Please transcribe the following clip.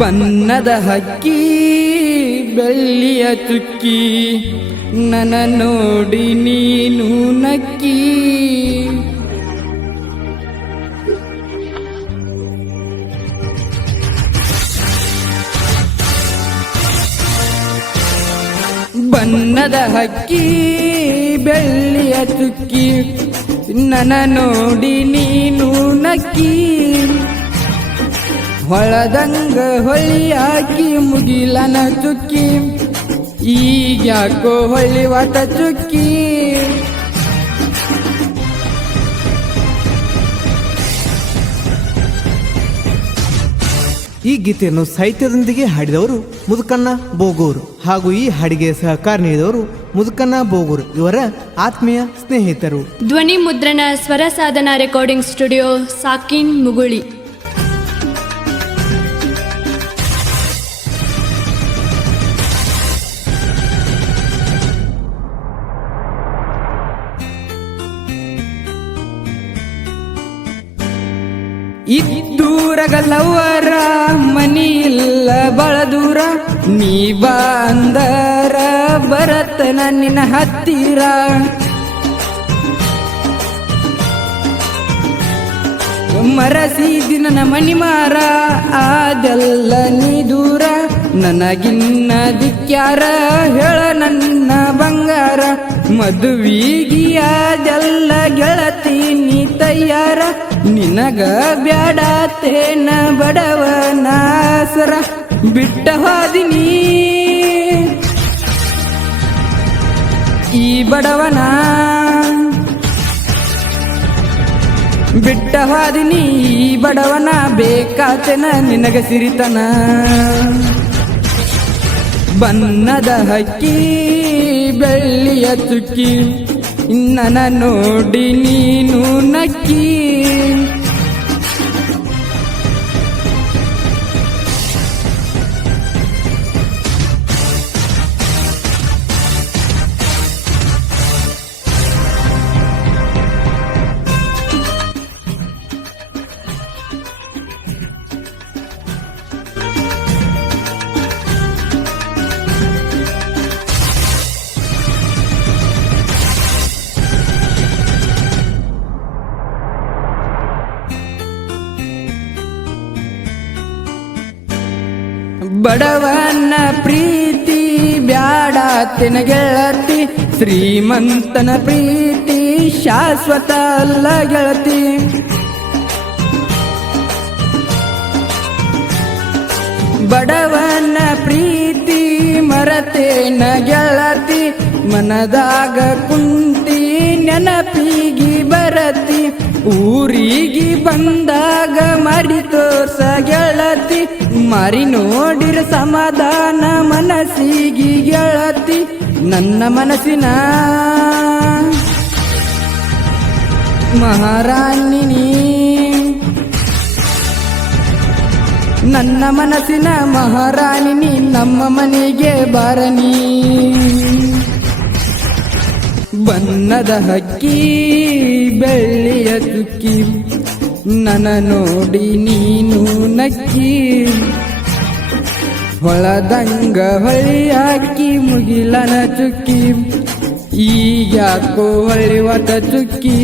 ಬಣ್ಣದ ಹಕ್ಕಿ ಬೆಳ್ಳಿಯ ಚುಕ್ಕಿ ನನ್ನ ನೋಡಿ ನೀನು ನಕ್ಕಿ. ಬಣ್ಣದ ಹಕ್ಕಿ ಬೆಳ್ಳಿಯ ಚುಕ್ಕಿ ನನ್ನ ನೋಡಿ ನೀನು ನಕ್ಕಿ. ಹೊಳದಂಗ ಹೊಳಿ ಹಾಕಿ ಮುಗಿಲನ ಚುಕ್ಕಿ ಈಗ್ಯಾಕೋ ಹೊಳಿವಾತ ಚುಕ್ಕಿ. ಈ ಗೀತೆಯನ್ನು ಸಾಹಿತ್ಯದೊಂದಿಗೆ ಹಾಡಿದವರು ಮುದುಕಣ್ಣ ಬೋಗೂರು ಹಾಗೂ ಈ ಹಾಡಿಗೆ ಸಹಕಾರ ನೀಡಿದವರು ಮುದುಕಣ್ಣ ಬೋಗೂರು ಇವರ ಆತ್ಮೀಯ ಸ್ನೇಹಿತರು. ಧ್ವನಿ ಮುದ್ರಣ ಸ್ವರ ಸಾಧನ ರೆಕಾರ್ಡಿಂಗ್ ಸ್ಟುಡಿಯೋ ಸಾಕಿನ್ ಮುಗುಳಿ. ಇದ್ದೂರಗಲ್ಲವರ ಮನಿ ಇಲ್ಲ ಬಳ ದೂರ, ನೀ ಬಂದರ ಬರತನ ನಿನ್ನ ಹತ್ತಿರ. ಮರಸಿದಿ ನನ್ನ ಮನಿ ಮಾರ ಅದೆಲ್ಲ ನೀ ದೂರ, ನನಗಿನ್ನ ದಿಕ್ಕ್ಯಾರ ಹೇಳ ನನ್ನ ಬಂಗಾರ. ಮದುವಿಗಿ ಅದೆಲ್ಲ ಗೆಳತಿ ನೀ ತಯ್ಯಾರ, ನಿನಗ ಬ್ಯಾಡತೇನ ಬಡವನ ಆಸರ. ಬಿಟ್ಟ ಹೋದಿನಿ ಈ ಬಡವನ, ಬಿಟ್ಟ ಹೋದಿನಿ ಈ ಬಡವನ, ಬೇಕಾತೇನ ನಿನಗ ಸಿರಿತನ. ಬಣ್ಣದ ಹಕ್ಕಿ ಬೆಳ್ಳಿಯ ಚುಕ್ಕಿ ನನ್ನ ನೋಡಿ ನೀನು ನಕ್ಕಿ. ಬಡವನ ಪ್ರೀತಿ ಬ್ಯಾಡಾತಿನ ಗೆಳತಿ, ಶ್ರೀಮಂತನ ಪ್ರೀತಿ ಶಾಶ್ವತ ಅಲ್ಲ ಗೆಳತಿ. ಬಡವನ ಪ್ರೀತಿ ಮರತೇನ ಗೆಳತಿ, ಮನದಾಗ ಕುಂತಿ ನೆನಪಿಗಿ ಬರತಿ. ಊರಿಗೆ ಬಂದಾಗ ಮಾಡಿ ತೋರ್ಸ ಗೆಳತಿ, ಮಾರಿ ನೋಡಿರ ಸಮಾಧಾನ ಮನಸ್ಸಿಗಿ ಗೆಳತಿ. ನನ್ನ ಮನಸ್ಸಿನ ಮಹಾರಾಣಿ ನೀ, ನನ್ನ ಮನಸ್ಸಿನ ಮಹಾರಾಣಿ ನೀ, ನಮ್ಮ ಮನೆಗೆ ಬಾರನಿ. ಬಣ್ಣದ ಹಕ್ಕಿ ಬೆಳ್ಳಿಯ ಚುಕ್ಕಿ ನನ್ನ ನೋಡಿ ನೀನು ನಕ್ಕಿ. ಹೊಳದಂಗ ಹೊಳಿ ಹಾಕಿ ಮುಗಿಲನ ಚುಕ್ಕಿ ಈಗ್ಯಾಕೋ ಹೊಳಿವತ ಚುಕ್ಕಿ.